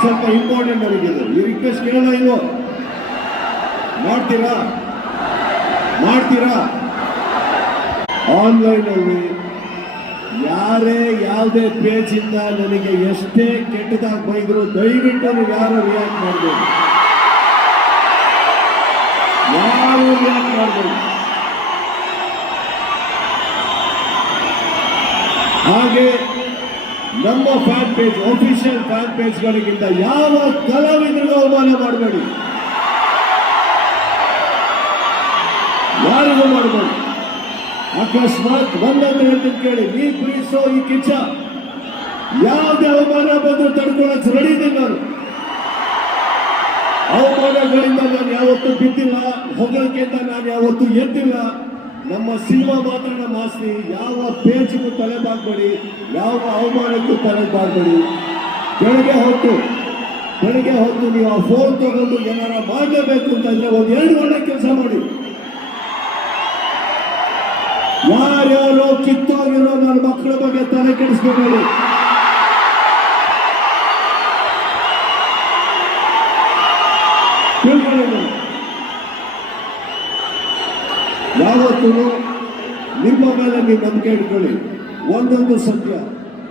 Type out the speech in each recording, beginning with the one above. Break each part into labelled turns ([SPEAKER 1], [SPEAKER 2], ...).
[SPEAKER 1] ಸ್ವಲ್ಪ ಇಂಪಾರ್ಟೆಂಟ್ ನನಗಿದು ಈ ರಿಕ್ವೆಸ್ಟ್ ಕೇಳೋಣ ಇಲ್ವೋ ಮಾಡ್ತೀರಾ? ಮಾಡ್ತೀರಾ? ಆನ್ಲೈನ್ ಅಲ್ಲಿ ಯಾರೇ ಯಾವುದೇ ಪೇಜ್ ಇಂದ ನನಗೆ ಎಷ್ಟೇ ಕೆಟ್ಟದಾಗಿ ಬೈದ್ರು ದಯವಿಟ್ಟು ಯಾರು ರಿಯಾಕ್ಟ್ ಮಾಡಬೇಕು ಯಾರು ರಿಯಾಕ್ಟ್ ಮಾಡಬೇಕು ಹಾಗೆ ನಮ್ಮ ಫ್ಯಾನ್ ಪೇಜ್ ಅಫಿಷಿಯಲ್ ಫ್ಯಾನ್ ಪೇಜ್ಗಳಿಗಿಂತ ಯಾವ ಕಲಾವಿದರಿಗೂ ಅವಮಾನ ಮಾಡಬೇಡಿ. ಯಾರಿಗೂ ಮಾಡಬೇಡಿ. ಅಕಸ್ಮಾತ್ ಒಂದೊಂದು ಹೇಳ್ತೀನಿ ಕೇಳಿ ನೀ ಪ್ರೀಸೋ ಈ ಕಿಚ್ಚ, ಯಾವುದೇ ಅವಮಾನ ಬಂದು ತಡ್ಕೊಳಕ್ ರೆಡಿ ಇದ್ದೀನಿ ನಾನು. ಅವಮಾನಗಳಿಂದ ನಾನು ಯಾವತ್ತೂ ಬಿದ್ದಿಲ್ಲ, ಹೊಗಳಿಕೆಯಿಂದ ನಾನು ಯಾವತ್ತೂ ಎದ್ದಿಲ್ಲ. ನಮ್ಮ ಸಿನಿಮಾ ಮಾತ್ರ ನಮ್ಮ ಆಸ್ತಿ ಯಾವ ಪೇಜ್ಗೂ ತಲೆ ಬಾಗ್ಬೇಡಿ, ಯಾವ ಅವಮಾನಕ್ಕೂ ತಲೆ ಬಾಗ್ಬೇಡಿ. ಬೆಳಗ್ಗೆ ಹೊತ್ತು ಬೆಳಗ್ಗೆ ಹೊತ್ತು ನೀವು ಆ ಫೋನ್ ತಗೊಂಡು ಏನಾರ ಮಾಡಲೇಬೇಕು ಅಂತಂದ್ರೆ ಒಂದು ಎರಡು ಗಂಟೆ ಕೆಲಸ ಮಾಡಿ. ಯಾರ್ಯಾರೋ ಕಿತ್ತೋಗಿರೋ ನನ್ನ ಮಕ್ಕಳ ಬಗ್ಗೆ ತಲೆ ಕೆಡಿಸ್ಕೋಬೇಡಿ ಯಾವತ್ತೂ ನಿಮ್ಮ ಮೇಲೆ ನೀವು ನಂಬಿಕೆ ಇಟ್ಕೊಳ್ಳಿ ಒಂದೊಂದು ಸತ್ಯ.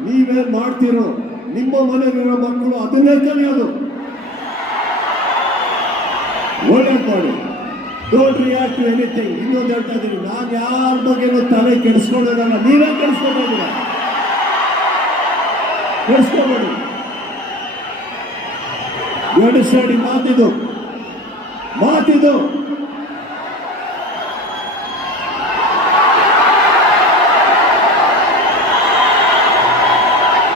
[SPEAKER 1] ನೀವೇನು ಮಾಡ್ತೀರೋ ನಿಮ್ಮ ಮನೆಯಲ್ಲಿರೋ ಮಕ್ಕಳು ಅದನ್ನೇ ಕಲಿಯೋದು ಒಳ್ಳೆ ಮಾಡಿ. ಡೋಂಟ್ ರಿಯಾಕ್ಟ್ ಟು ಎನಿಥಿಂಗ್ ಇನ್ನೊಂದು ಹೇಳ್ತಾ ಇದ್ದೀನಿ. ನಾನು ಯಾರ ಬಗ್ಗೆನೂ ತಲೆ ಕೆಡಿಸ್ಕೊಳ್ಳೋದಲ್ಲ. ನೀವೇ ಕೆಡಿಸ್ಕೊಬೋದಿಲ್ಲ ಕೆಡಿಸ್ಕೊಬೇಡಿ. ಎರಡು ಸೈಡಿ ಮಾತಿದು. ಮಾತಿದು.